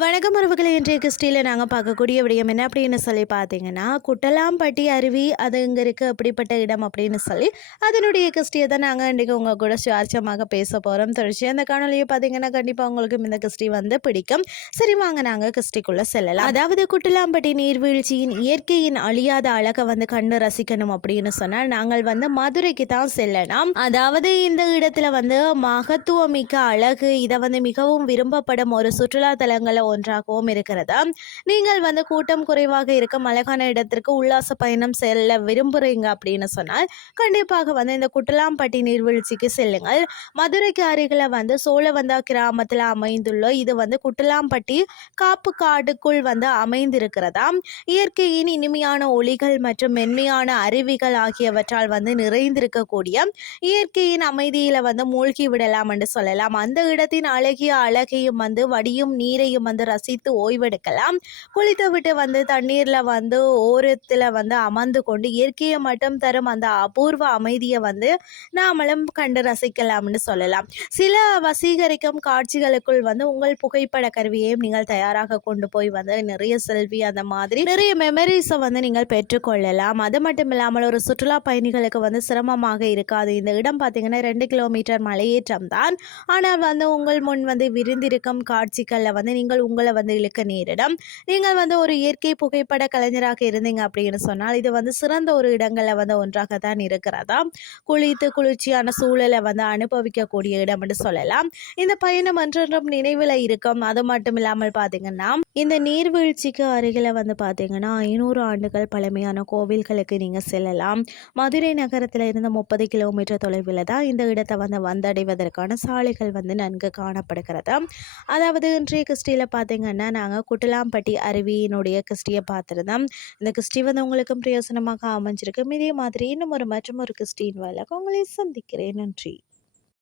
வணக்கம் உறவுகளே, இன்றைய கிறிஸ்டியில் நாங்கள் பார்க்கக்கூடிய விடயம் என்ன அப்படின்னு சொல்லி பார்த்தீங்கன்னா, குட்டலாம்பட்டி அருவி அது இங்கே இருக்குது அப்படிப்பட்ட இடம் அப்படின்னு சொல்லி அதனுடைய கிறிஸ்டியை தான் நாங்கள் இன்றைக்கி உங்கள் கூட சுவாரஸ்யமாக பேச போகிறோம். தொடர்ச்சி அந்த காணொலியை பார்த்தீங்கன்னா கண்டிப்பாக உங்களுக்கு இந்த கிறிஸ்டி வந்து பிடிக்கும். சரி, வாங்க நாங்கள் கிறிஸ்டிக்குள்ளே செல்லலாம். அதாவது குட்டலாம்பட்டி நீர்வீழ்ச்சியின் இயற்கையின் அழியாத அழகை வந்து கண்டு ரசிக்கணும் அப்படின்னு சொன்னால் நாங்கள் வந்து மதுரைக்கு தான் செல்லலாம். அதாவது இந்த இடத்துல வந்து மகத்துவமிக்க அழகு, இதை வந்து மிகவும் விரும்பப்படும் ஒரு சுற்றுலா தலங்கள் ஒன்றாகவும் இருக்கிறது. நீங்கள் வந்து கூட்டம் குறைவாக இருக்கும் அழகான இடத்திற்கு உல்லாச பயணம் செல்ல விரும்புறீங்க அப்படின்னு சொன்னால் கண்டிப்பாக வந்து இந்த குட்டலாம்பட்டி நீர்வீழ்ச்சிக்கு செல்லுங்கள். மதுரைக்கு அருகில் வந்து சோழவந்தா கிராமத்தில் அமைந்துள்ள இது வந்து குட்டலாம்பட்டி காப்பு காடுக்குள் வந்து அமைந்திருக்கிறதா. இயற்கையின் இனிமையான ஒளிகள் மற்றும் மென்மையான அருவிகள் ஆகியவற்றால் வந்து நிறைந்திருக்கக்கூடிய இயற்கையின் அமைதியில வந்து மூழ்கி விடலாம் என்று சொல்லலாம். அந்த இடத்தின் அழகிய அழகையும் வந்து வடியும் நீரையும் வந்து ரசித்து ஓய்வெடுக்கலாம். குளித்து விட்டு வந்து தண்ணீர்ல வந்து ஓரத்தில் வந்து அமர்ந்து கொண்டு இயற்கையை மட்டும் தரும் அந்த அபூர்வ அமைதியை வந்து நாமளும் கண்டு ரசிக்கலாம்னு சொல்லலாம். சில வசீகரிக்கும் காட்சிகளுக்குள் வந்து உங்கள் புகைப்பட கருவியையும் நீங்கள் தயாராக கொண்டு போய் வந்து நிறைய செல்வி அந்த மாதிரி நிறைய மெமரிஸை வந்து நீங்கள் பெற்றுக்கொள்ளலாம். அது மட்டும் இல்லாமல் ஒரு சுற்றுலா பயணிகளுக்கு வந்து சிரமமாக இருக்காது. இந்த இடம் பார்த்தீங்கன்னா 2 கிலோமீட்டர் மலையேற்றம் தான். ஆனால் வந்து உங்கள் முன் வந்து விரிந்திருக்கும் காட்சிகளில் வந்து நீங்கள் உங்களை வந்து இழுக்க நேரிடும். நீங்கள் வந்து ஒரு இயற்கை புகைப்பட கலைஞராக இருந்தீங்க அப்படின்னு சொன்னால் இது வந்து சிறந்த ஒரு இடங்களில் வந்து ஒன்றாக தான் இருக்கிறதா. குளித்து குளிர்ச்சியான சூழலை வந்து அனுபவிக்கக்கூடிய இடம் என்று சொல்லலாம். இந்த பயணம் என்றென்றும் நினைவில் இருக்கும். அது மட்டும் இல்லாமல் பார்த்தீங்கன்னா இந்த நீர்வீழ்ச்சிக்கு அருகில் வந்து பார்த்தீங்கன்னா 500 ஆண்டுகள் பழமையான கோவில்களுக்கு நீங்கள் செல்லலாம். மதுரை நகரத்தில் இருந்து 30 கிலோமீட்டர் தொலைவில் தான் இந்த இடத்தை வந்து வந்தடைவதற்கான சாலைகள் வந்து நன்கு காணப்படுகிறது. அதாவது இன்றைய கிறிஸ்டியில் பார்த்தீங்கன்னா நாங்கள் குட்டலாம்பட்டி அருவியினுடைய கிறிஸ்டியை பார்த்துருந்தோம். இந்த கிறிஸ்டி வந்து உங்களுக்கும் பிரயோசனமாக அமைஞ்சிருக்கு. இதே மாதிரி இன்னும் ஒரு மற்றும் ஒரு கிறிஸ்டின் வேலைக்கு உங்களை சந்திக்கிறேன். நன்றி.